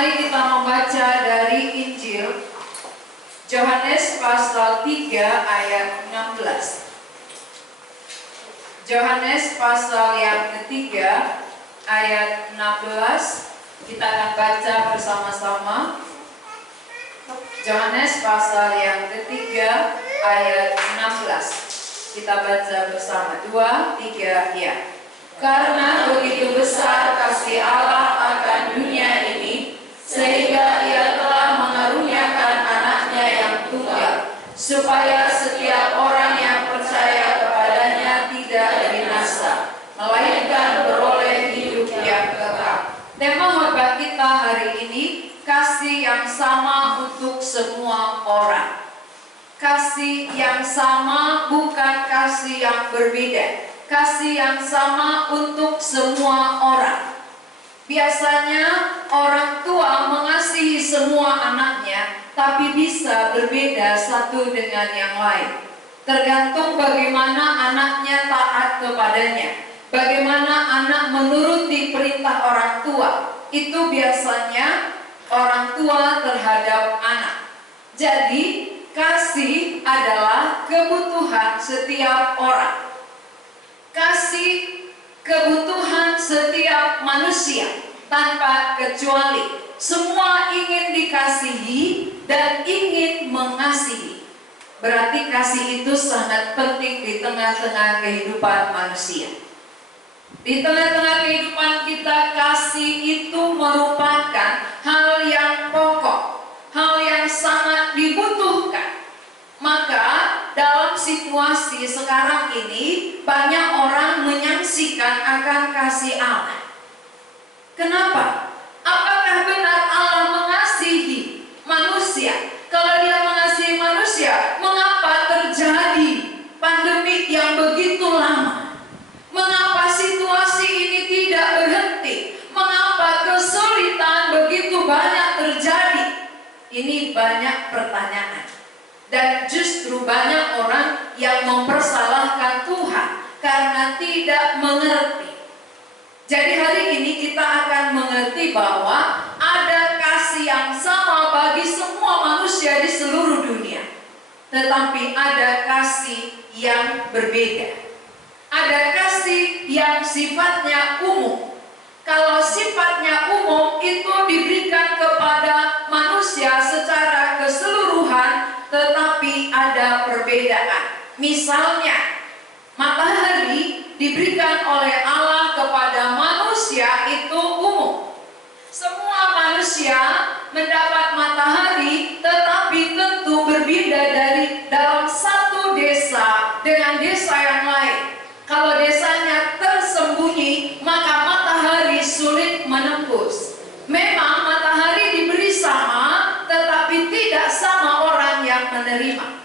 Mari kita membaca dari Injil Yohanes pasal 3 ayat 16. Yohanes pasal yang ketiga ayat 16. Kita akan baca bersama-sama. Yohanes pasal yang ketiga ayat 16. Kita baca bersama. 2, 3, ya. Karena begitu besar kasih Allah akan dunia ini, sehingga Ia telah mengaruniakan anaknya yang tunggal, supaya setiap orang yang percaya kepadanya tidak binasa, melainkan beroleh hidup yang kekal. Tema khotbah kita hari ini, kasih yang sama untuk semua orang. Kasih yang sama, bukan kasih yang berbeda. Kasih yang sama untuk semua orang. Biasanya orang tua mengasihi semua anaknya, tapi bisa berbeda satu dengan yang lain. Tergantung bagaimana anaknya taat kepadanya, bagaimana anak menuruti perintah orang tua. Itu biasanya orang tua terhadap anak. Jadi, kasih adalah kebutuhan setiap orang. Kasih kebutuhan setiap manusia tanpa kecuali. Semua ingin dikasihi dan ingin mengasihi. Berarti kasih itu sangat penting di tengah-tengah kehidupan manusia. Di tengah-tengah kehidupan kita, kasih itu merupakan hal yang pokok, hal yang sangat dibutuhkan. Maka dalam situasi sekarang ini banyak orang menyaksikan akan kasih Allah. Kenapa? Apakah benar Allah mengasihi manusia? Kalau Dia mengasihi manusia, mengapa terjadi pandemi yang begitu lama? Mengapa situasi ini tidak berhenti? Mengapa kesulitan begitu banyak terjadi? Ini banyak pertanyaan. Dan justru banyak orang yang mempersalahkan Tuhan karena tidak mengerti. Jadi hari ini kita akan mengerti bahwa ada kasih yang sama bagi semua manusia di seluruh dunia. Tetapi ada kasih yang berbeda. Ada kasih yang sifatnya umum. Kalau sifatnya umum itu diberikan kepada manusia secara keseluruhan, tetapi ada perbedaan. Misalnya, matahari diberikan oleh Allah kepada manusia itu umum. Semua manusia mendapat matahari, tetapi tentu berbeda dari dalam satu desa dengan desa yang lain. Kalau desanya tersembunyi, maka matahari sulit menembus. Memang matahari diberi sama, tetapi tidak sama orang yang menerima.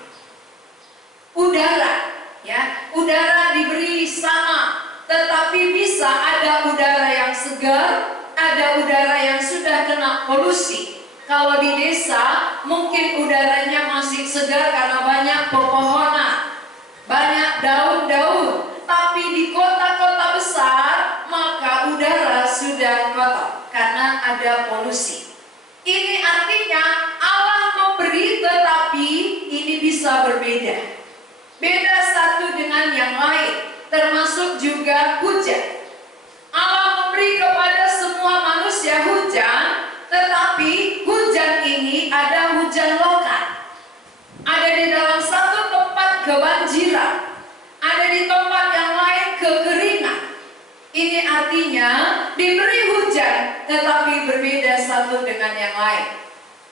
Udara, ya, udara diberi sama, tetapi bisa ada udara yang segar, ada udara yang sudah kena polusi. Kalau di desa, mungkin udaranya masih segar karena banyak pepohonan, banyak daun-daun. Tapi di kota-kota besar, maka udara sudah kotor karena ada polusi. Ini artinya Allah memberi, tetapi ini bisa berbeda. Beda satu dengan yang lain, termasuk juga hujan. Allah memberi kepada semua manusia hujan, tetapi hujan ini ada hujan lokal. Ada di dalam satu tempat kebanjiran, ada di tempat yang lain kekeringan. Ini artinya diberi hujan, tetapi berbeda satu dengan yang lain.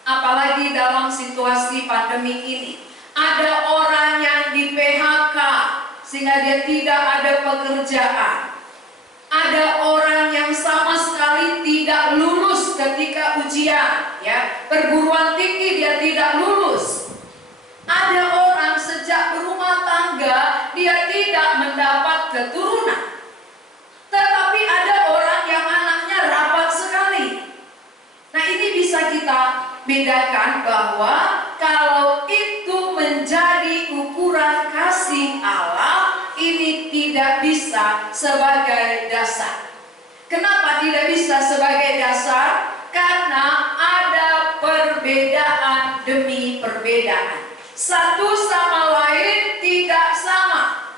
Apalagi dalam situasi pandemi ini, ada orang yang di PHK sehingga dia tidak ada pekerjaan. Ada orang yang sama sekali tidak lulus ketika ujian, ya, perguruan tinggi dia tidak lulus. Ada orang sejak berumah tangga dia tidak mendapat keturunan. Tetapi ada orang yang anaknya rapat sekali. Nah, ini bisa kita bedakan bahwa kalau itu menjadi ukuran kasih Allah, ini tidak bisa sebagai dasar. Kenapa tidak bisa sebagai dasar? Karena perbedaan. Satu sama lain tidak sama.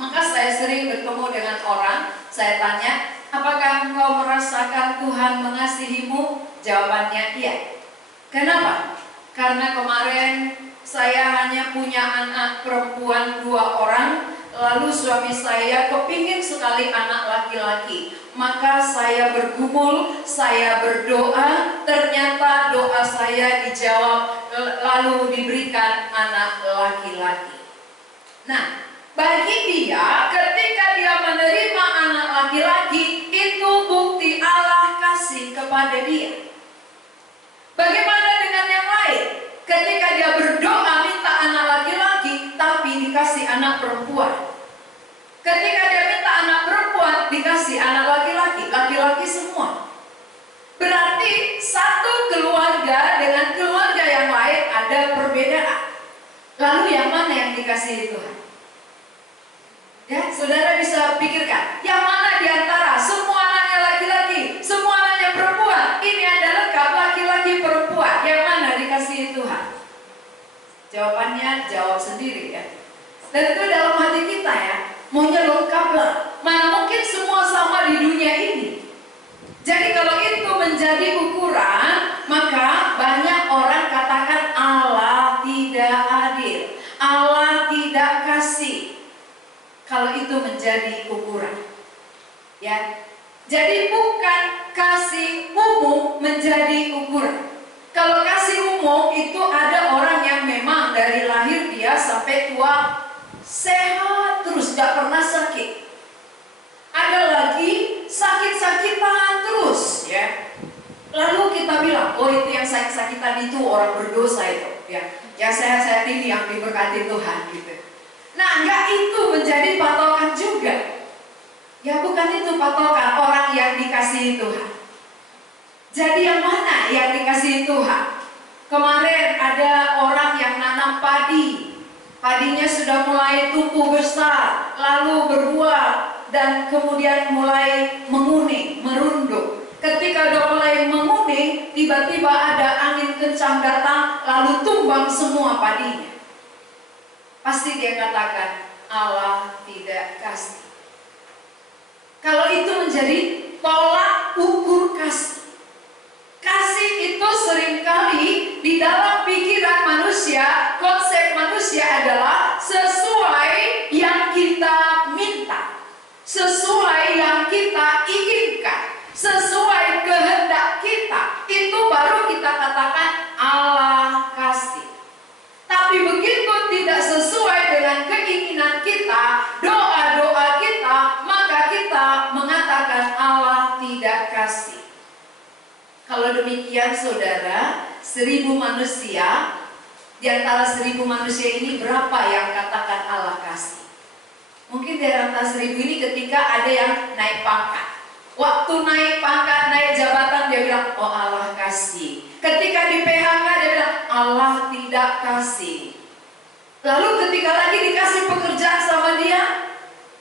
Maka saya sering bertemu dengan orang, saya tanya, apakah engkau merasakan Tuhan mengasihimu? Jawabannya iya. Kenapa? Karena kemarin saya hanya punya anak perempuan 2 orang, lalu suami saya kepingin sekali anak laki-laki. Maka saya bergumul, saya berdoa, ternyata doa saya dijawab, lalu diberikan anak laki-laki. Nah, bagi dia, ketika dia menerima anak laki-laki, itu bukti Allah kasih kepada dia. Bagaimana dengan yang lain? Ketika dia berdoa minta anak laki-laki, tapi dikasih anak perempuan. Ketika dia minta anak perempuan, dikasih anak laki-laki, laki-laki semua. Berarti satu keluarga dengan keluarga yang lain ada perbedaan. Lalu yang mana yang dikasihi Tuhan? Ya, saudara bisa pikirkan, yang mana diantara semua anaknya laki-laki, semua anaknya perempuan, ini ada lengkap laki-laki perempuan, yang mana dikasihi Tuhan? Jawabannya jawab sendiri ya. Dan itu dalam hati kita ya, maunya lengkap lah. Mana mungkin semua sama di dunia ini. Jadi kalau itu menjadi ukuran, maka banyak orang katakan Allah tidak adil, Allah tidak kasih. Kalau itu menjadi ukuran, ya. Jadi bukan kasih umum menjadi ukuran. Kalau kasih umum itu ada orang yang memang dari lahir dia sampai tua sehat terus, gak pernah sakit. Ada lagi sakit-sakitan terus, ya. Lalu kita bilang, oh itu yang sakit-sakitan itu orang berdosa itu, ya. Yang sehat-sehat ini yang diberkati Tuhan, gitu. Nah, enggak itu menjadi patokan juga. Ya bukan itu patokan orang yang dikasihi Tuhan. Jadi yang mana yang dikasihi Tuhan? Kemarin ada orang yang nanam padi. Padinya sudah mulai tumbuh besar, lalu berbuah, dan kemudian mulai menguning, merunduk. Ketika udah mulai menguning, tiba-tiba ada angin kencang datang, lalu tumbang semua padinya. Pasti dia katakan, Allah tidak kasih. Kalau itu menjadi tolak ukur kasih. Kasih itu seringkali di dalam pikiran manusia, konsep manusia adalah sesuai yang kita minta, sesuai yang kita inginkan, sesuai kehendak kita. Itu baru kita katakan Allah kasih. Tapi begitu tidak sesuai dengan keinginan kita, doa-doa kita, maka kita mengatakan Allah tidak kasih. Kalau demikian saudara, 1000 manusia, di antara 1000 manusia ini berapa yang katakan Allah kasih? Mungkin di antara 1000 ini ketika ada yang naik pangkat. Waktu naik pangkat, naik jabatan, dia bilang, oh Allah kasih. Ketika di PHK, dia bilang, Allah tidak kasih. Lalu ketika lagi dikasih pekerjaan sama dia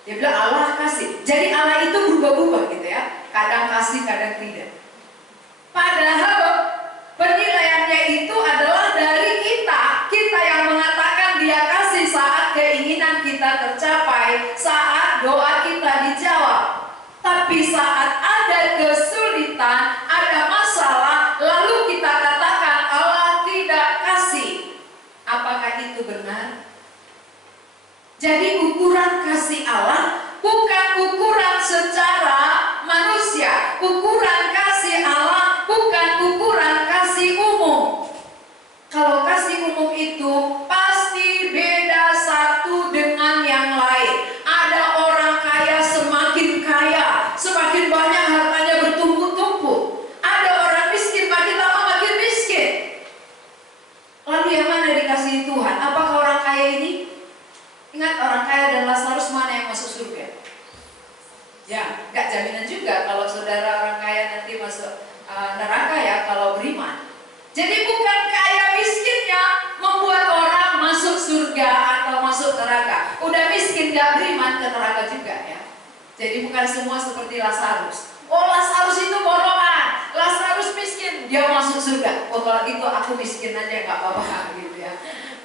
bilang Allah kasih. Jadi Allah itu berubah-ubah gitu ya. Kadang kasih, kadang tidak. Padahal penilaiannya itu adalah dari kita. Kita yang mengatakan dia kasih saat keinginan kita tercapai, saat doa kita dijawab. Tapi saat ada kesulitan, ada masalah, lalu kita katakan Allah tidak kasih. Apakah itu benar? Jadi ukuran kasih Allah bukan ukuran secara manusia. Ukuran kasih Allah bukan ukuran kasih umum. Kalau kasih umum itu pasti beda satu dengan yang lain. Ada orang kaya, semakin banyak hartanya bertumpuk-tumpuk. Ada orang miskin, makin lama makin miskin. Lalu yang mana dikasihi Tuhan? Apakah orang kaya ini? Ingat orang kaya dan Lazarus, mana yang masuk surga? Ya, gak jaminan juga kalau saudara orang kaya nanti masuk neraka ya kalau beriman. Jadi bukan kaya miskinnya membuat orang masuk surga atau masuk neraka. Udah miskin gak beriman ke neraka juga ya. Jadi bukan semua seperti Lazarus. Oh Lazarus itu golongan, Lazarus miskin, dia masuk surga. Oh kalau itu aku miskin aja nggak apa-apa gitu ya.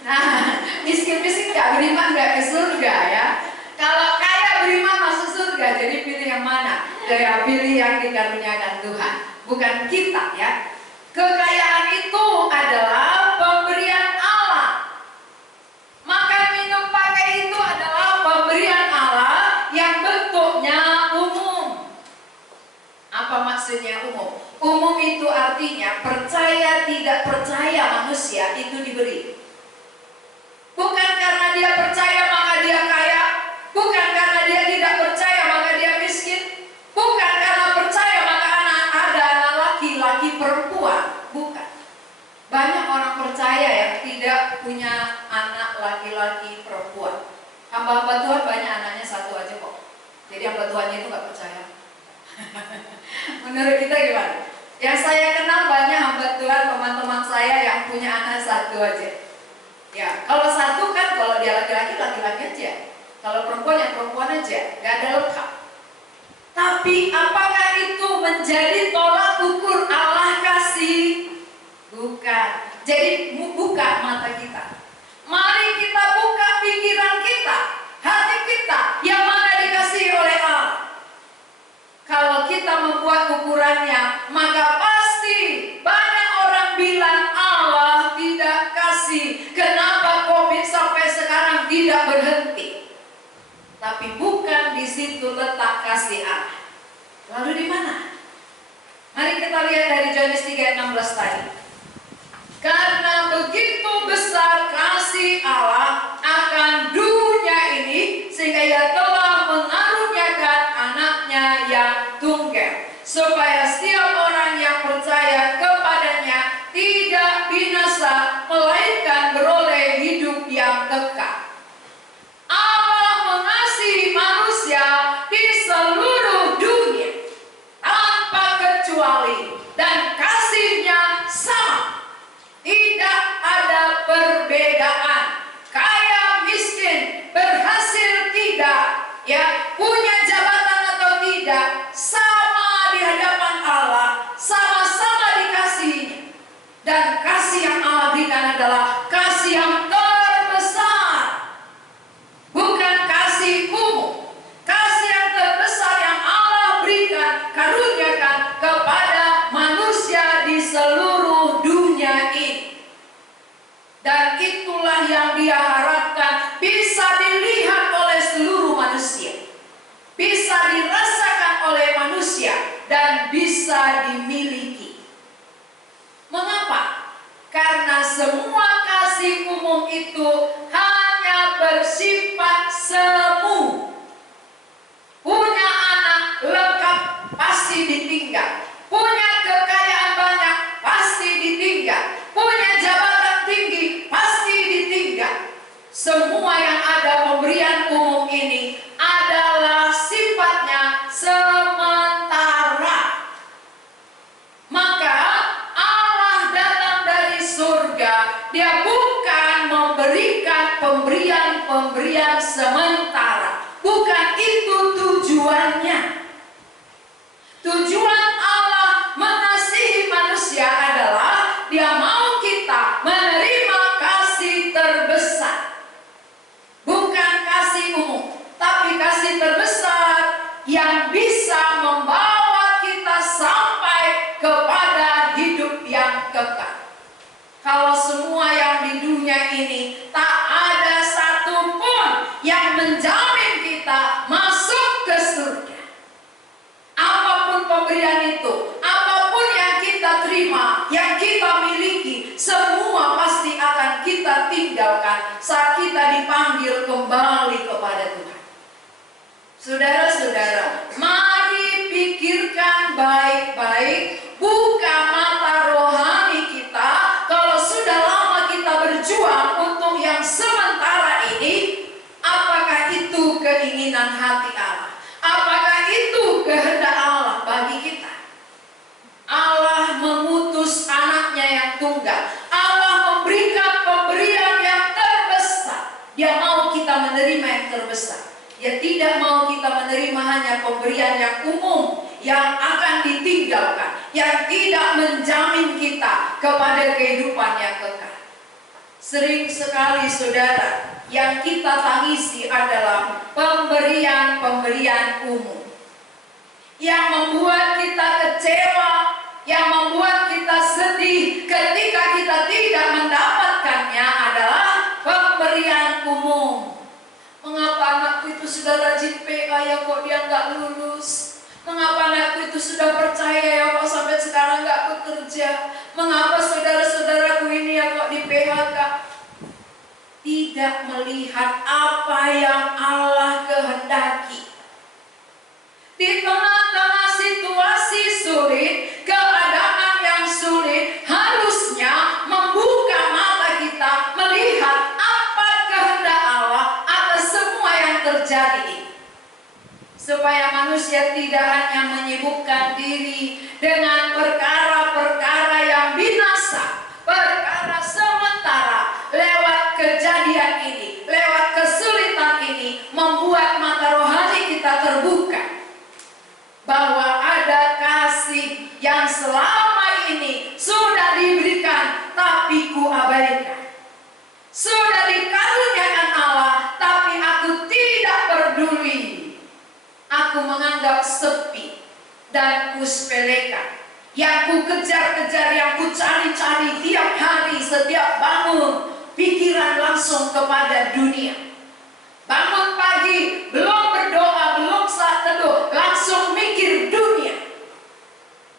Nah, miskin-miskin nggak beriman nggak ke surga ya. Kalau kaya beriman masuk surga, jadi pilih yang mana? Ya pilih yang dikaruniakan Tuhan, bukan kita ya. Kekayaan itu adalah pemberian Allah. Makan minum pakai itu adalah pemberian Allah yang bentuknya umum. Apa maksudnya umum? Umum itu artinya percaya tidak percaya manusia itu diberi. Bukan karena dia percaya maka dia kaya, bukan karena dia tidak percaya maka dia miskin, bukan karena percaya maka ada anak laki-laki perempuan, bukan. Banyak orang percaya yang tidak punya anak laki-laki perempuan. Hamba-hamba Tuhan banyak anaknya satu aja kok. Jadi hamba Tuhannya itu gak percaya. Menurut kita gimana? Yang saya kenal banyak hamba Tuhan, teman-teman saya yang punya anak satu aja. Ya, kalau satu kan kalau dia laki-laki, laki-laki aja. Kalau perempuan ya perempuan aja, gak ada lengkap. Tapi apakah itu menjadi tolak ukur Allah kasih? Bukan. Jadi buka mata kita. Mari kita buka pikiran kita, hati kita yang mana dikasihi oleh Allah. Kalau kita membuat ukurannya, maka pasti banyak orang bilang Allah tidak kasih. Kenapa COVID sampai sekarang tidak berhenti? Tapi bukan di situ letak kasih Allah. Lalu di mana? Mari kita lihat dari Yohanes 3:16 tadi. Karena begitu besar kasih Allah akan dunia ini, sehingga Ia telah mengaruniakan anaknya yang tunggal, supaya setiap orang yang percaya kepadanya tidak binasa, melainkan beroleh hidup yang kekal. Allah mengasihi manusia di seluruh dunia tanpa kecuali, dan kasihnya sama. Tidak ada perbedaan. Kaya, miskin, berhasil tidak, ya, punya jabatan atau tidak, sama di hadapan Allah, sama-sama dikasihinya. Dan kasih yang Allah berikan adalah kasih yang terbesar, bukan kasih umum. Kasih yang terbesar yang Allah berikan, karuniakan kepada manusia di seluruh dunia ini. Dan itulah yang Dia harapkan bisa dilihat oleh seluruh manusia, bisa dirasakan oleh manusia, dan bisa dimiliki. Mengapa? Karena semua kasih umum itu hanya bersifat semu. Punya anak lengkap pasti ditinggal, punya kekayaan banyak pasti ditinggal, punya jabatan tinggi pasti ditinggal. Semua yang ada pemberian umum ini adalah sifatnya sementara. Maka Allah datang dari surga, Dia bukan memberikan pemberian-pemberian sementara. Bukan itu tujuannya. Tujuan Allah mengasihi manusia adalah Dia mau kita menerima kasih terbesar. Bukan kasih umum, tapi kasih terbesar yang bisa membawa kita sampai kepada hidup yang kekal. Kalau semua yang di dunia ini tak ada satupun yang menjamin kita masuk ke surga. Apapun pemberian itu, apapun yang kita terima, yang kita miliki, semua pasti akan kita tinggalkan saat kita dipanggil kembali kepada Tuhan. Saudara-saudara, mari pikirkan baik-baik, buka mata rohani kita. Kalau sudah lama kita berjuang untuk yang sementara ini, apakah itu keinginan hati Allah? Apakah itu kehendak Allah bagi kita? Allah mengutus anaknya yang tunggal. Allah memberikan pemberian yang terbesar. Dia mau kita menerima yang terbesar. Dia tidak mau kita menerima hanya pemberian yang umum, yang akan ditinggalkan, yang tidak menjamin kita kepada kehidupan yang kekal. Sering sekali saudara, yang kita tangisi adalah pemberian-pemberian umum yang membuat kita kecewa, yang membuat kita sedih ketika kita tidak mendapatkannya adalah pemberian umum. Mengapa anakku itu sudah rajin PA ya kok dia nggak lulus? Mengapa anakku itu sudah percaya ya kok sampai sekarang nggak bekerja? Mengapa saudara-saudaraku ini ya kok di PHK? Tidak melihat apa yang Allah kehendaki. Di tengah-tengah situasi sulit, keadaan yang sulit, harusnya membuka mata kita melihat apa kehendak Allah atas semua yang terjadi. Supaya manusia tidak hanya menyibukkan diri dengan perkara-perkara yang binasa, perkara sementara, lewat kejadian ini, lewat kesulitan ini, membuat mata rohani kita terbuka. Bahwa ada kasih yang selama ini sudah diberikan, tapi ku abaikan. Sudah dikaruniakan Allah, tapi aku tidak peduli. Aku menganggap sepi dan ku sepelekan. Yang ku kejar-kejar, yang ku cari-cari tiap hari, setiap bangun, pikiran langsung kepada dunia. Bangun pagi, belum berdoa, belum saat teduh, langsung mikir dunia.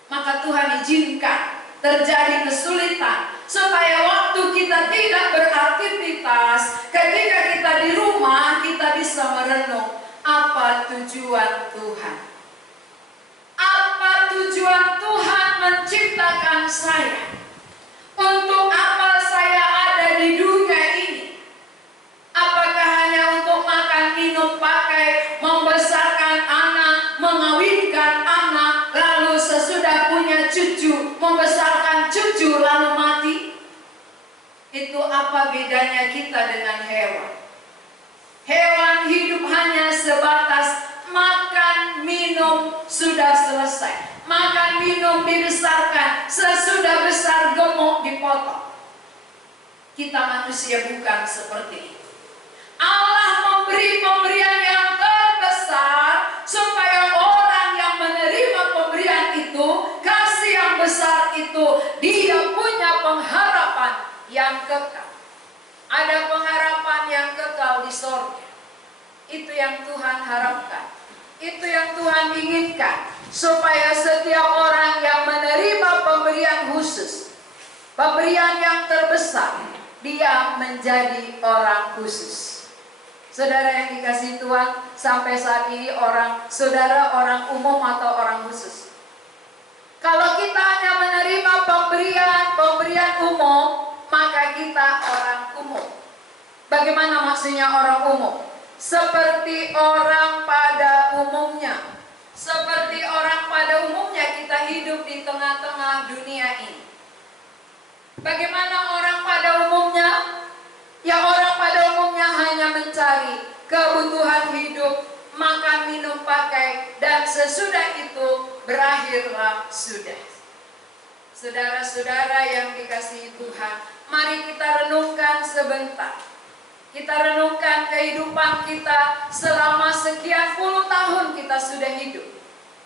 Maka Tuhan izinkan terjadi kesulitan supaya waktu kita tidak beraktivitas, ketika kita di rumah kita bisa merenung apa tujuan Tuhan. Apa tujuan Tuhan menciptakan saya? Untuk apa saya ada di dunia ini? Apakah hanya untuk makan, minum, pakai, membesarkan anak, mengawinkan anak, lalu sesudah punya cucu, membesarkan cucu lalu mati? Itu apa bedanya kita dengan hewan? Hewan hidup hanya sebatas makan, minum, sudah selesai. Makan, minum, dibesarkan, sesudah besar gemuk dipotong. Kita manusia bukan seperti itu. Allah memberi pemberian yang terbesar supaya orang yang menerima pemberian itu, kasih yang besar itu, dia punya pengharapan yang kekal. Ada pengharapan yang kekal di sorga. Itu yang Tuhan harapkan. Itu yang Tuhan inginkan, supaya setiap orang yang menerima pemberian khusus, pemberian yang terbesar, dia menjadi orang khusus. Saudara yang dikasihi Tuhan, sampai saat ini saudara orang umum atau orang khusus? Kalau kita hanya menerima pemberian umum, maka kita orang umum. Bagaimana maksudnya orang umum? Seperti orang pada umumnya. Seperti orang pada umumnya kita hidup di tengah-tengah dunia ini. Bagaimana orang pada umumnya? Ya, orang pada umumnya hanya mencari kebutuhan hidup, makan, minum, pakai, dan sesudah itu berakhirlah sudah. Saudara-saudara yang dikasihi Tuhan, mari kita renungkan sebentar. Kita renungkan kehidupan kita selama sekian puluh tahun kita sudah hidup.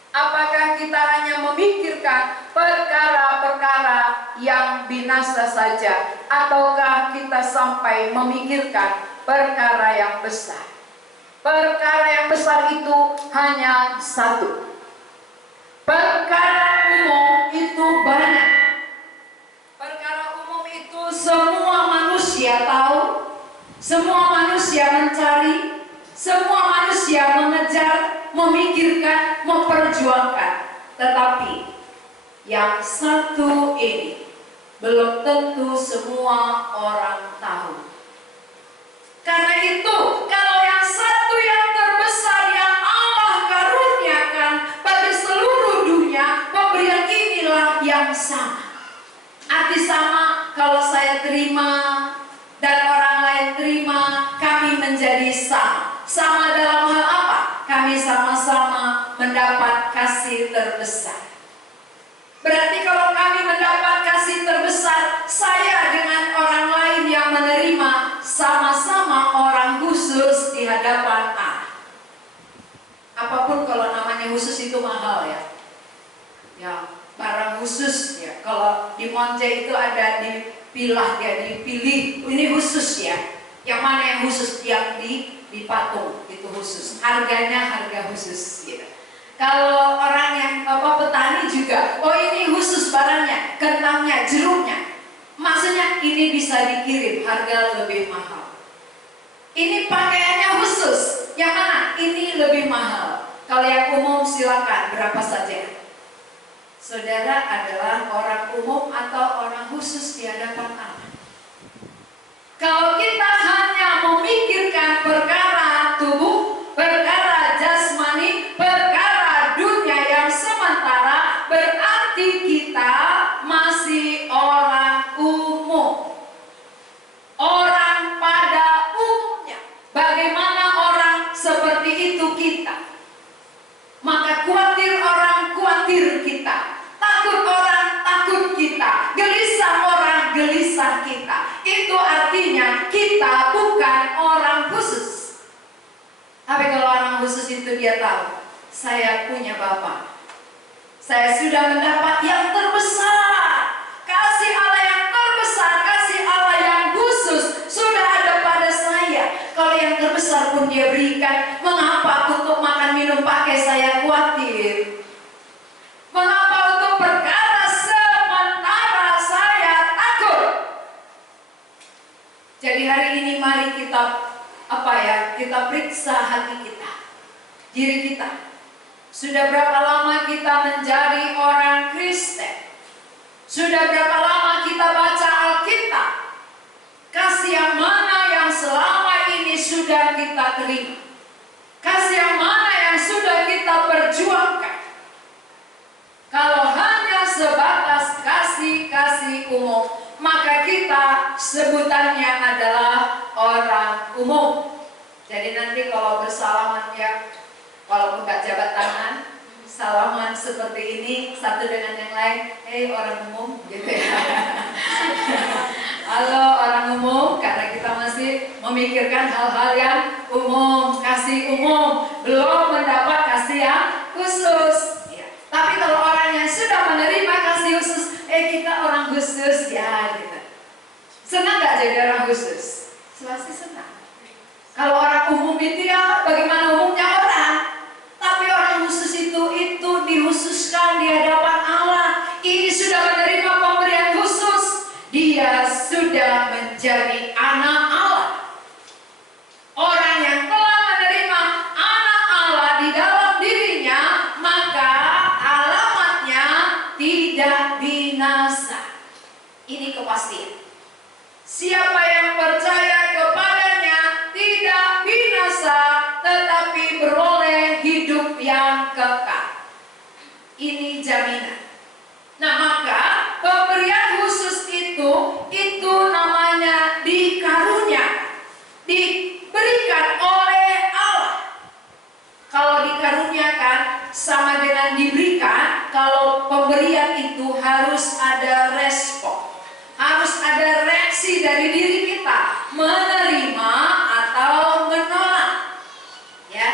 Apakah kita hanya memikirkan perkara-perkara yang binasa saja, ataukah kita sampai memikirkan perkara yang besar? Perkara yang besar itu hanya satu. Perkara umum itu banyak. Perkara umum itu semua manusia tahu, semua manusia mencari, semua manusia mengejar, memikirkan, memperjuangkan. Tetapi yang satu ini belum tentu semua orang tahu. Karena itu, kalau yang satu yang terbesar yang Allah karuniakan bagi seluruh dunia, pemberian inilah yang sama. Arti sama, kalau saya terima dan orang lain terima, kami menjadi sama. Sama dalam hal apa? Kami sama-sama mendapat mendapat kasih terbesar. Berarti kalau kami mendapat kasih terbesar, saya dengan orang lain yang menerima sama-sama orang khusus di hadapan Allah. Apapun kalau namanya khusus itu mahal ya. Ya, barang khusus ya. Kalau di Monce itu ada dipilah ya, dipilih. Ini khusus ya. Yang mana yang khusus? Yang di patung itu khusus. Harganya harga khusus gitu. Kalau orang yang petani juga, oh ini khusus barangnya, kentangnya, jeruknya. Maksudnya ini bisa dikirim, harga lebih mahal. Ini pakaiannya khusus, yang mana? Ini lebih mahal. Kalau yang umum silakan, berapa saja. Saudara adalah orang umum atau orang khusus di hadapan Allah. Kalau kita hanya memikirkan perkara tubuh, perkara jasmani, perkara dunia yang sementara, berarti kita masih orang umum. Orang pada umumnya. Bagaimana orang seperti itu kita? Maka khawatir orang, khawatir kita. Takut orang, takut kita. Gelisah orang, gelisah kita. Itu artinya kita bukan orang khusus. Tapi kalau orang khusus itu dia tahu, saya punya Bapa. Saya sudah mendapat yang terbesar. Kasih Allah yang terbesar, kasih Allah yang khusus sudah ada pada saya. Kalau yang terbesar pun dia berikan, mengapa untuk makan minum pakai saya khawatir? Mengapa untuk perkara sementara saya takut? Jadi hari ini mari kita kita periksa hati kita, diri kita. Sudah berapa lama kita menjadi orang Kristen? Sudah berapa lama kita baca Alkitab? Kasih yang mana yang selama ini sudah kita terima? Kasih yang mana yang sudah kita perjuangkan? Kalau hanya sebatas kasih umum, maka kita sebutannya adalah orang umum. Jadi nanti kalau bersalaman ya, walaupun gak jabat tangan, salaman seperti ini satu dengan yang lain, hei orang umum, gitu ya. Halo orang umum, karena kita masih memikirkan hal-hal yang umum, kasih umum, belum mendapat kasih yang khusus. Ya. Tapi kalau orang yang sudah menerima kasih khusus, kita orang khusus ya, gitu. Senang gak jadi orang khusus? Pasti senang. Kalau orang umum itu ya, bagaimana umumnya orang? Tapi orang khusus itu dikhususkan di hadapan Allah. Ini sudah menerima pemberian khusus. Dia sudah menjadi anak Allah. Orang yang telah menerima anak Allah di dalam dirinya, maka alamatnya tidak binasa. Ini kepastian. Siapa yang percaya kepadanya tidak binasa, tetapi beroleh hidup yang kekal. Ini jaminan. Nah, maka pemberian khusus itu namanya dikaruniakan, diberikan oleh Allah. Kalau dikaruniakan sama dengan diberikan, kalau pemberian itu harus ada respon. Harus ada reaksi dari diri kita, menerima atau menolak. Ya,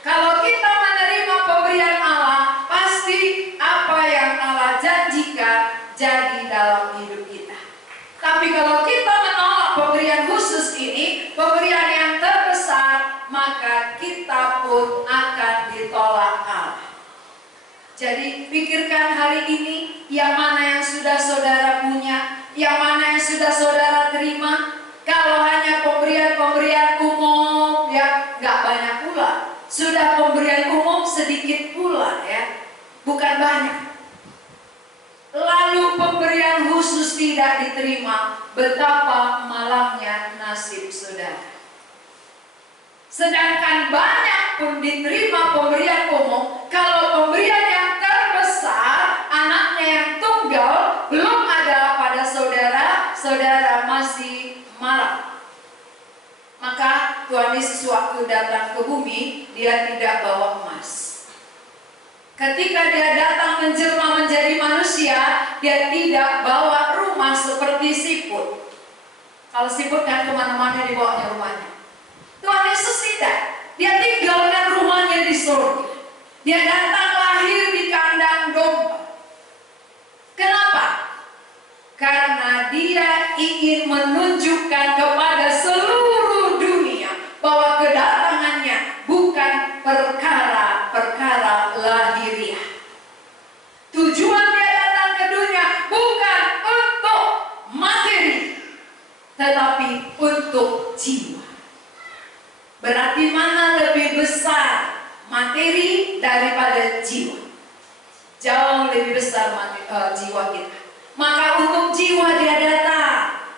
kalau kita menerima pemberian Allah, pasti apa yang Allah janjikan jadi dalam hidup kita. Tapi kalau kita menolak pemberian khusus ini, pemberian yang terbesar, maka kita pun akan ditolak Allah. Jadi pikirkan hari ini, yang mana yang sudah saudara punya, yang mana yang sudah saudara terima. Kalau hanya pemberian-pemberian umum, ya nggak banyak pula. Sudah pemberian umum sedikit pula ya, bukan banyak. Lalu pemberian khusus tidak diterima, betapa malangnya nasib saudara. Sedangkan banyak pun diterima pemberian umum, kalau pemberian yang terbesar, anaknya yang tunggal, belum ada pada saudara, saudara masih malang. Maka Tuhan Yesus waktu datang ke bumi, dia tidak bawa emas. Ketika dia datang menjelma menjadi manusia, dia tidak bawa rumah seperti siput. Kalau siput kan kemana-mana dibawanya rumahnya. Tuhan Yesus tidak. Dia tinggalkan rumahnya di surga. Dia datang lahir di kandang domba. Kenapa? Karena dia ingin menunjukkan kepada seluruh dunia bahwa kedatangannya bukan perkara-perkara lahiriah. Tujuan dia datang ke dunia bukan untuk materi, tetapi untuk jiwa. Berarti mana lebih besar materi daripada jiwa? Jauh lebih besar jiwa kita. Maka untuk jiwa dia datang.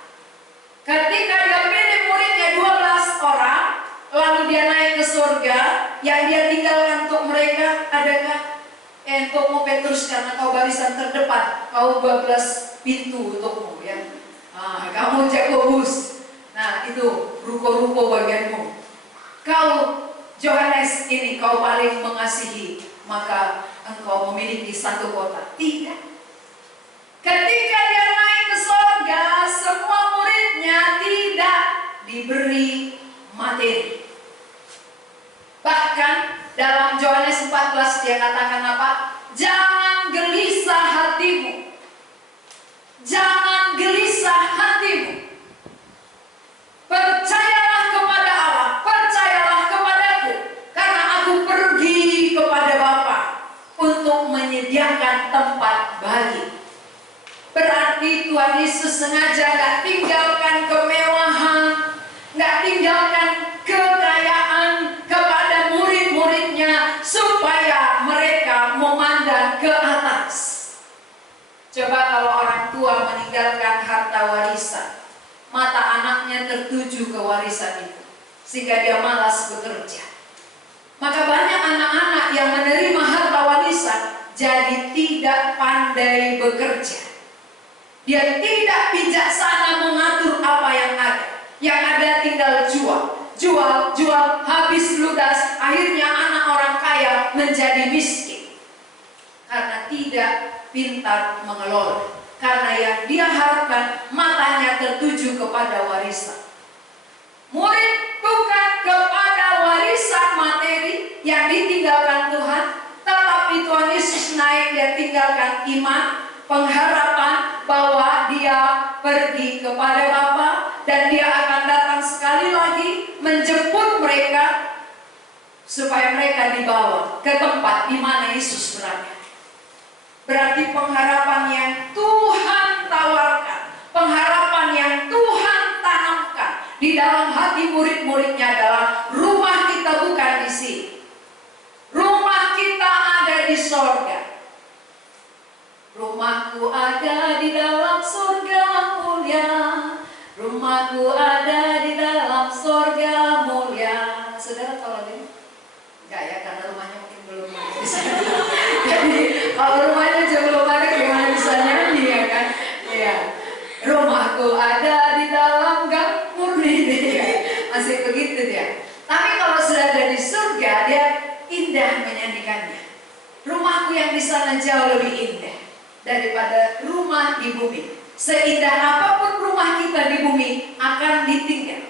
Ketika dia pilih muridnya 12 orang, lalu dia naik ke surga, yang dia tinggalkan untuk mereka, adakah? Untukmu Petrus, karena kau barisan terdepan, kau 12 pintu untukmu ya. Kamu Jakobus, nah itu ruko-ruko bagianmu. Kau Yohanes, ini kau paling mengasihi, maka engkau memiliki satu kota. Tidak. Ketika dia naik ke surga, semua muridnya tidak diberi materi. Bahkan dalam Yohanes 14 dia katakan apa? Jangan gelisah hatimu. Jangan gelisah hatimu. Percayalah kepada Allah, percayalah kepadaku, karena aku pergi kepada Bapa untuk menyediakan tempat bagi. Berarti Tuhan Yesus sengaja gak tinggalkan kemewahan, gak tinggalkan kekayaan kepada murid-muridnya supaya mereka memandang ke atas. Coba kalau orang tua meninggalkan harta warisan, mata anaknya tertuju ke warisan itu, sehingga dia malas bekerja. Maka banyak anak-anak yang menerima harta warisan jadi tidak pandai bekerja. Dia tidak bijaksana mengatur apa yang ada. Yang ada tinggal jual, habis ludas. Akhirnya anak orang kaya menjadi miskin. Karena tidak pintar mengelola. Karena yang dia harapkan matanya tertuju kepada warisan. Murid bukan kepada warisan materi yang ditinggalkan Tuhan, tetapi Tuhan Yesus naik, dia tinggalkan iman, pengharapan bahwa dia pergi kepada Bapa dan dia akan datang sekali lagi menjemput mereka supaya mereka dibawa ke tempat di mana Yesus berada. Berarti pengharapan yang Tuhan tawarkan, pengharapan yang Tuhan tanamkan di dalam hati murid-muridnya adalah rumah kita bukan di sini. Rumah kita ada di sorga. Rumahku ada di dalam surga mulia. Rumahku ada di dalam surga mulia. Saudara tahu lagi? Enggak ya, karena rumahnya mungkin belum bisa. Jadi kalau rumahnya juga belum ada, gimana bisa nyanyi ya kan? Iya. Rumahku ada di dalam gang murni. Masih begitu dia. Tapi kalau sudah ada di surga, dia indah menyanyikannya. Rumahku yang di sana jauh lebih indah daripada rumah di bumi. Seindah apapun rumah kita di bumi akan ditinggal,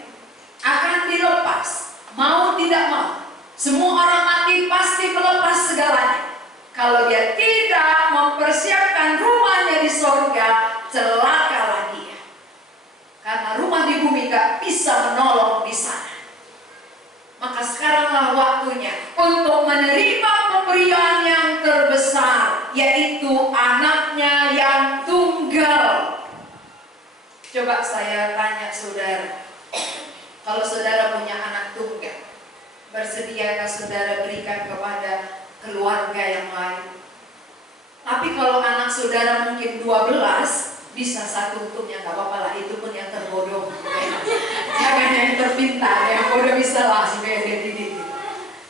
akan dilepas, mau tidak mau. Semua orang mati pasti melepas segalanya. Kalau dia tidak mempersiapkan rumahnya di surga, celakalah dia. Karena rumah di bumi gak bisa menolong di sana. Maka sekaranglah waktunya untuk menerima pemberian yang terbesar, yaitu anaknya yang tunggal. Coba saya tanya saudara, kalau saudara punya anak tunggal, bersediakah saudara berikan kepada keluarga yang lain? Tapi kalau anak saudara mungkin 12, bisa satu untuknya, gak apa-apa lah, itu pun yang terbodoh. Jangan yang terpintar, yang bodoh bisa lah supaya dia didik.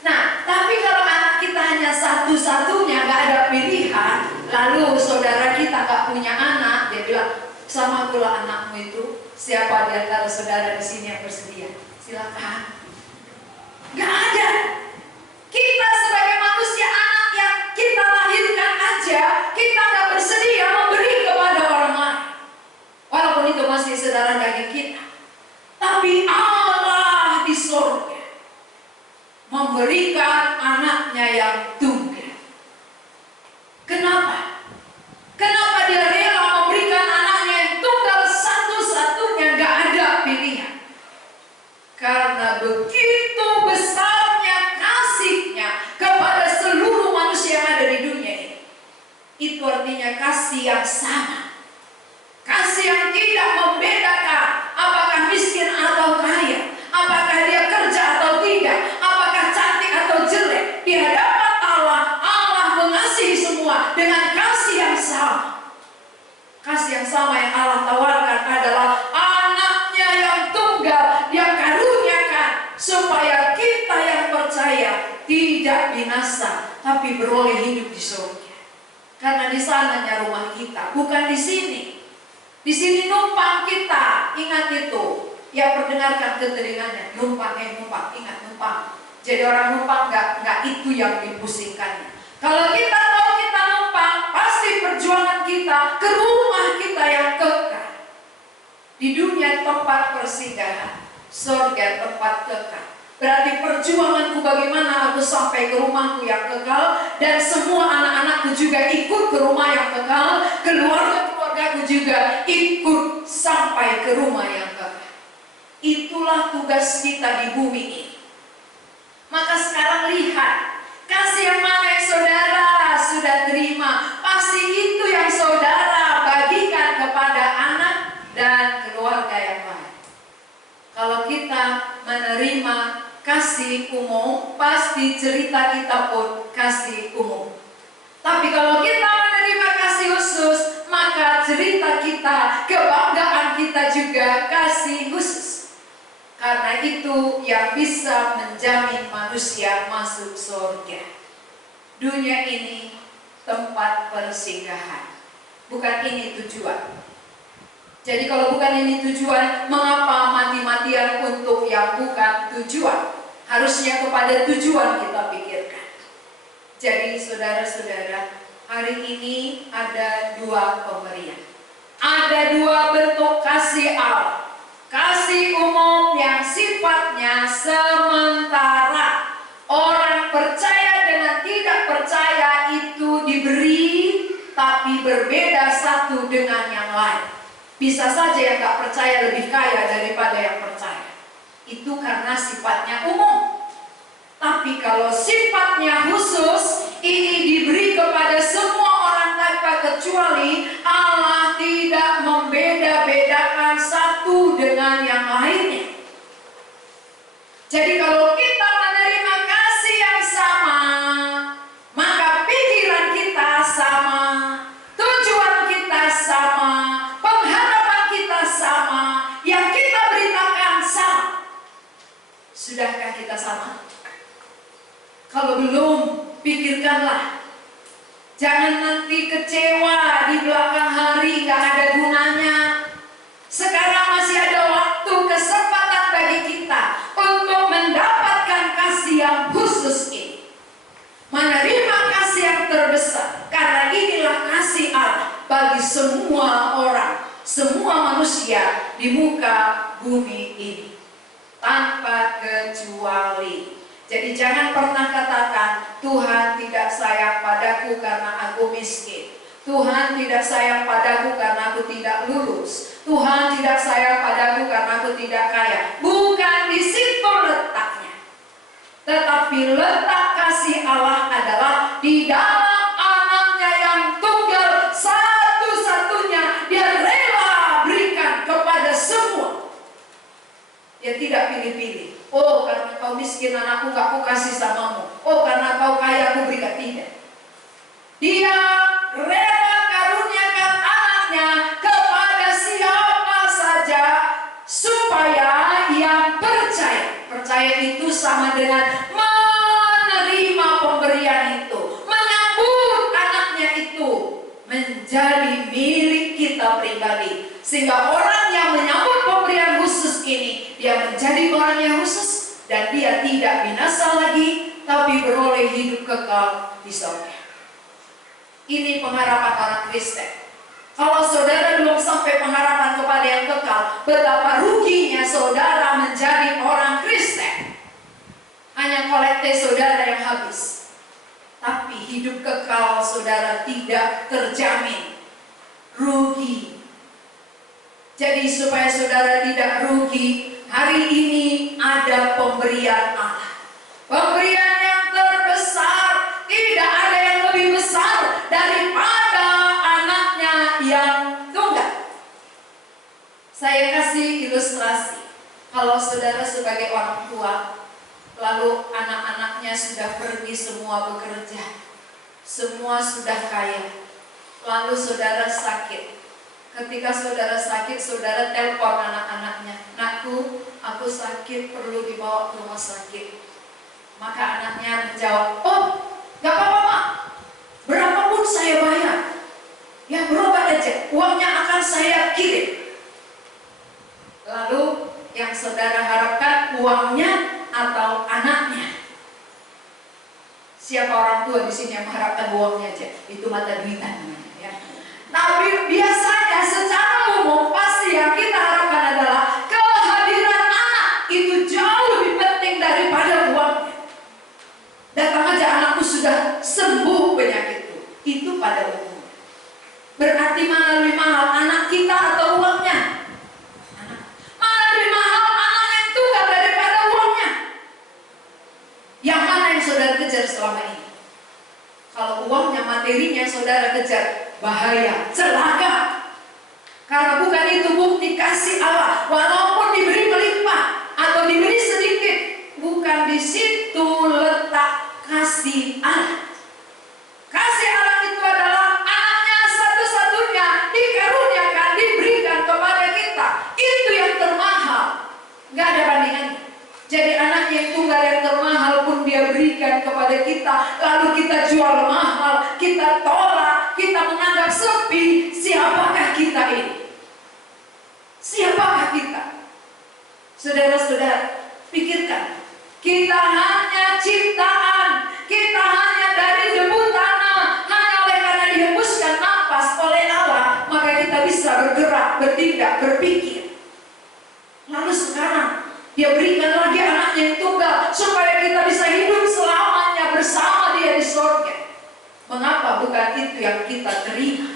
Nah, tapi kalau anak kita hanya satu-satunya, gak ada pilihan, lalu saudara kita gak punya anak, dia bilang, sama pula anakmu itu, siapa di antara saudara di sini yang bersedia? Silakan. Gak ada. Kita sebagai manusia, anak yang kita saja kita nggak bersedia memberi kepada orang lain, walaupun itu masih saudara daging kita, tapi Allah di surga memberikan anaknya yang tunggal. Kenapa? Kenapa dia rela memberikan anaknya yang tunggal satu-satunya, gak ada pilihan? Karena begitu besarnya kasihnya kepada seluruh manusia yang ada di dunia ini. Itu artinya kasih yang sama, kasih yang tidak membedakan apakah miskin atau kaya, apakah dia kerja atau tidak, apakah cantik atau jelek. Di hadapan Allah, Allah mengasihi semua dengan kasih yang sama. Kasih yang sama yang Allah tawarkan adalah anaknya yang tunggal, yang karuniakan supaya kita yang percaya tidak binasa, tapi beroleh hidup di surga. Karena di sananya rumah kita, bukan di sini. Di sini numpang kita, ingat itu. Ya, perdengarkan ke telinganya, numpang, ingat numpang. Jadi orang numpang nggak itu yang dipusingkannya. Kalau kita tahu kita numpang, pasti perjuangan kita ke rumah kita yang kekal. Di dunia tempat persinggahan, surga tempat kekal. Berarti perjuanganku bagaimana aku sampai ke rumahku yang kekal, dan semua anak-anakku juga ikut ke rumah yang kekal, keluarga-keluargaku juga ikut sampai ke rumah yang kekal. Itulah tugas kita di bumi ini. Maka sekarang lihat, kasih yang mana yang saudara sudah terima, pasti itu yang saudara bagikan kepada anak dan keluarga yang lain. Kalau kita menerima kasih umum, pasti cerita kita pun kasih umum. Tapi kalau kita menerima kasih khusus, maka cerita kita, kebanggaan kita juga kasih khusus. Karena itu yang bisa menjamin manusia masuk surga. Dunia ini tempat persinggahan, bukan ini tujuan. Jadi kalau bukan ini tujuan, mengapa mati-matian untuk yang bukan tujuan? Harusnya kepada tujuan kita pikirkan. Jadi saudara-saudara, hari ini ada dua pemberian. Ada dua bentuk kasih Allah. Kasih umum yang sifatnya sementara. Orang percaya dengan tidak percaya itu diberi, tapi berbeda satu dengan yang lain. Bisa saja yang gak percaya lebih kaya daripada yang percaya. Itu karena sifatnya umum. Tapi kalau sifatnya khusus, ini diberi kepada semua orang tanpa kecuali. Allah tidak membeda-bedakan satu dengan yang lainnya. Jadi kalau kita menerima kasih yang sama, maka pikiran kita sama, tujuan kita sama, pengharapan kita sama, yang kita beritakan sama. Sudahkah kita sama? Kalau belum, pikirkanlah. Jangan nanti kecewa di belakang hari, gak ada gunanya. Sekarang masih ada waktu, kesempatan bagi kita untuk mendapatkan kasih yang khusus ini. Menerima kasih yang terbesar. Karena inilah kasih Allah bagi semua orang, semua manusia di muka bumi ini, tanpa kecuali. Jadi jangan pernah katakan Tuhan tidak sayang padaku karena aku miskin. Tuhan tidak sayang padaku karena aku tidak lulus. Tuhan tidak sayang padaku karena aku tidak kaya. Bukan di situ letaknya. Tetapi letak kasih Allah adalah di dalam anaknya yang tunggal satu-satunya. Dia rela berikan kepada semua. Dia tidak pilih-pilih. Oh, karena kau miskin anakku gak aku kasih samamu. Oh, karena kau kaya aku berikan. Tidak. Dia rela karuniakan anaknya kepada siapa saja supaya yang percaya. Percaya itu sama dengan menerima pemberian itu, menyambut anaknya itu menjadi milik kita pribadi. Sehingga orang yang menyambut pemberian khusus ini, dia menjadi orang yang khusus dan dia tidak binasa lagi, tapi beroleh hidup kekal di surga. Ini pengharapan orang Kristen. Kalau saudara belum sampai pengharapan kepada yang kekal, betapa ruginya saudara menjadi orang Kristen. Hanya kolekte saudara yang habis, tapi hidup kekal saudara tidak terjamin. Rugi. Jadi supaya saudara tidak rugi, hari ini ada pemberian Allah. Pemberian yang terbesar, tidak ada yang lebih besar daripada anaknya yang tunggal. Saya kasih ilustrasi. Kalau saudara sebagai orang tua, lalu anak-anaknya sudah pergi semua bekerja, semua sudah kaya, lalu saudara sakit. Ketika saudara sakit, saudara telepon anak-anaknya, "Nakku, aku sakit, perlu dibawa ke rumah sakit." Maka anaknya menjawab, "Oh, gak apa-apa, Mak. Berapapun saya bayar. Ya, berobat aja. Uangnya akan saya kirim." Lalu yang saudara harapkan uangnya atau anaknya? Siapa orang tua di sini yang mengharapkan uangnya aja? Itu mata duitan namanya, ya. Tapi biasanya secara umum pasti yang kita harapkan adalah kehadiran anak. Itu jauh lebih penting daripada uangnya. Datang aja, anakku sudah sembuh penyakit itu pada umum. Berarti mana lebih mahal, anak kita atau uangnya? Anak. Mana lebih mahal anak yang tunggal daripada uangnya? Yang mana yang saudara kejar selama ini? Kalau uangnya, materinya saudara kejar, bahaya, celaka. Karena bukan itu bukti kasih Allah. Walaupun diberi melimpah atau diberi sedikit, bukan di situ letak kasih Allah. Kasih Allah itu adalah anaknya satu-satunya dikaruniakan, diberikan kepada kita. Itu yang termahal, gak ada bandingannya. Jadi anak yang tunggal yang termahal pun dia berikan kepada kita, lalu kita jual mahal, kita tolak, kita menganggap sepi. Siapakah kita ini? Siapakah kita? Saudara-saudara, pikirkan. Kita hanya ciptaan, kita hanya dari debu tanah. Hanya oleh karena dihembuskan nafas oleh Allah, maka kita bisa bergerak, bertindak, berpikir. Lalu sekarang Dia berikan lagi anaknya yang tunggal supaya kita bisa hidup selamanya bersama Dia di surga. Mengapa bukan itu yang kita terima?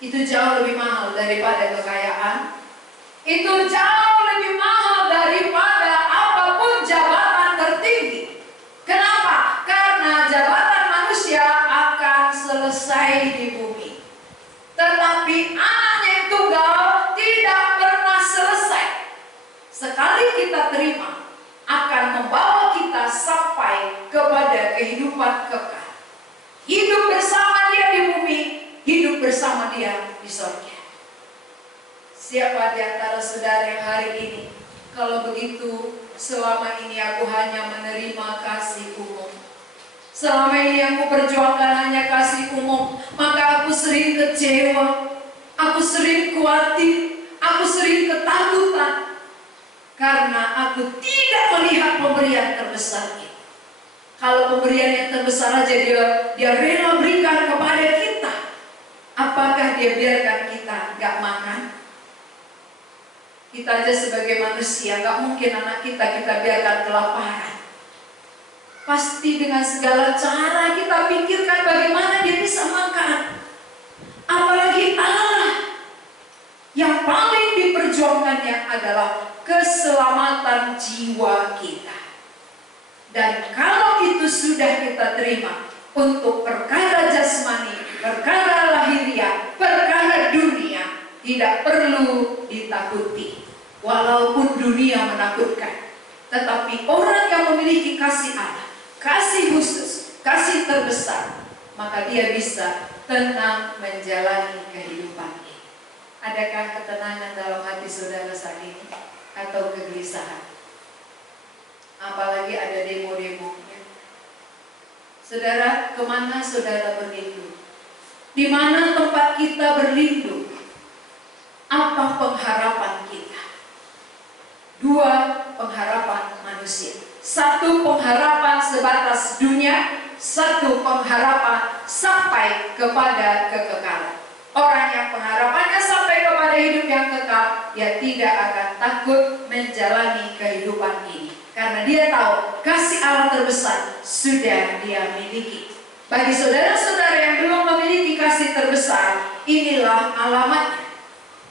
Itu jauh lebih mahal daripada kekayaan. Itu jauh lebih mahal daripada apapun jabatan tertinggi. Kenapa? Karena jabatan manusia akan selesai di bumi. Tetapi anaknya yang tunggal tidak pernah selesai. Sekali kita terima, akan membawa kita sampai kepada kehidupan kekal. Hidup bersama Dia di bumi, hidup bersama Dia di surga. Siapa di antara saudara yang hari ini, kalau begitu selama ini aku hanya menerima kasih umum, selama ini aku perjuangkan hanya kasih umum, maka aku sering kecewa, aku sering khawatir, aku sering ketakutan, karena aku tidak melihat pemberian terbesar itu. Kalau pemberian yang terbesar aja dia rela berikan kepada kita, apakah Dia biarkan kita gak makan? Kita aja sebagai manusia, gak mungkin anak kita biarkan kelaparan. Pasti dengan segala cara kita pikirkan bagaimana dia bisa makan. Apalagi Allah yang paling diperjuangkannya adalah keselamatan jiwa kita. Dan kalau itu sudah kita terima untuk perkara jasmani, perkara lahiriah, perkara dunia, tidak perlu ditakuti. Walaupun dunia menakutkan, tetapi orang yang memiliki kasih Allah, kasih khusus, kasih terbesar, maka dia bisa tenang menjalani kehidupan ini. Adakah ketenangan dalam hati saudara saat ini? Atau kegelisahan? Apalagi ada demo-demo. Saudara, kemana saudara berlindung? Di mana tempat kita berlindung? Apa pengharapan kita? Dua pengharapan manusia. Satu pengharapan sebatas dunia, satu pengharapan sampai kepada kekekalan. Orang yang pengharapannya sampai kepada hidup yang kekal, dia tidak akan takut menjalani kehidupan ini. Karena dia tahu kasih Allah terbesar sudah dia miliki. Bagi saudara-saudara yang belum memiliki kasih terbesar, inilah alamatnya.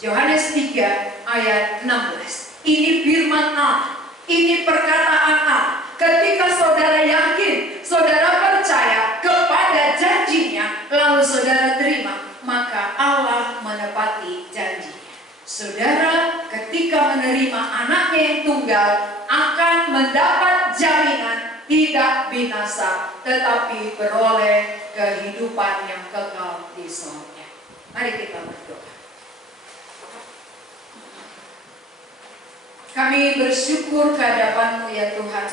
Yohanes 3 ayat 16. Ini firman Allah, ini perkataan Allah. Ketika saudara yakin, saudara percaya kepada janjinya, lalu saudara terima, maka Allah menepati janjinya. Saudara ketika menerima anaknya yang tunggal akan mendapat jaminan tidak binasa, tetapi beroleh kehidupan yang kekal di sorga. Mari kita berdoa. Kami bersyukur kehadapan-Mu ya Tuhan.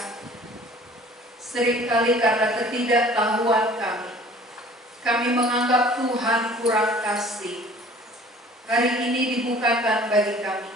Seringkali karena ketidaktahuan kami menganggap Tuhan kurang kasih. Hari ini dibukakan bagi kami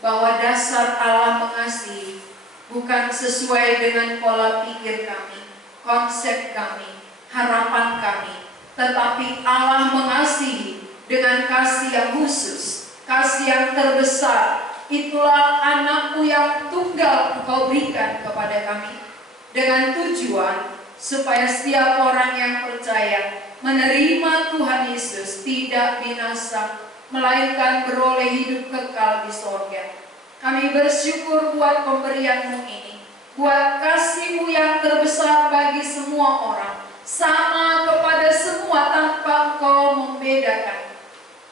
bahwa dasar Allah mengasihi bukan sesuai dengan pola pikir kami, konsep kami, harapan kami, tetapi Allah mengasihi dengan kasih yang khusus, kasih yang terbesar. Itulah anakmu yang tunggal Engkau berikan kepada kami, dengan tujuan supaya setiap orang yang percaya menerima Tuhan Yesus tidak binasa, melainkan beroleh hidup kekal di sorga. Kami bersyukur buat pemberian-Mu ini, buat kasih-Mu yang terbesar bagi semua orang, sama kepada semua tanpa Engkau membedakan.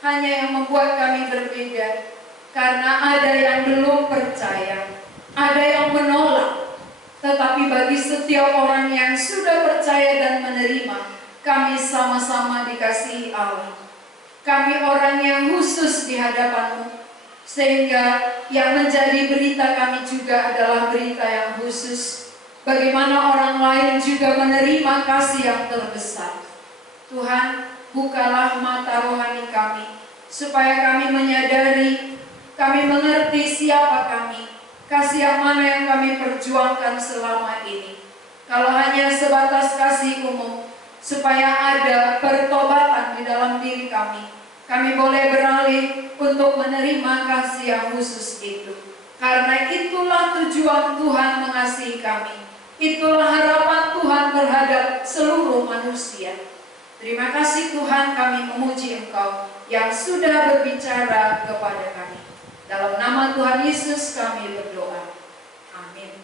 Hanya yang membuat kami berbeda, karena ada yang belum percaya, ada yang menolak. Tetapi bagi setiap orang yang sudah percaya dan menerima, kami sama-sama dikasihi Allah. Kami orang yang khusus di hadapan-Mu, sehingga yang menjadi berita kami juga adalah berita yang khusus. Bagaimana orang lain juga menerima kasih yang terbesar. Tuhan, bukalah mata rohani kami, supaya kami menyadari, kami mengerti siapa kami, kasih yang mana yang kami perjuangkan selama ini. Kalau hanya sebatas kasih umum, supaya ada pertobatan di dalam diri kami boleh beralih untuk menerima kasih yang khusus itu. Karena itulah tujuan Tuhan mengasihi kami. Itulah harapan Tuhan terhadap seluruh manusia. Terima kasih Tuhan, kami memuji Engkau yang sudah berbicara kepada kami. Dalam nama Tuhan Yesus kami berdoa. Amin.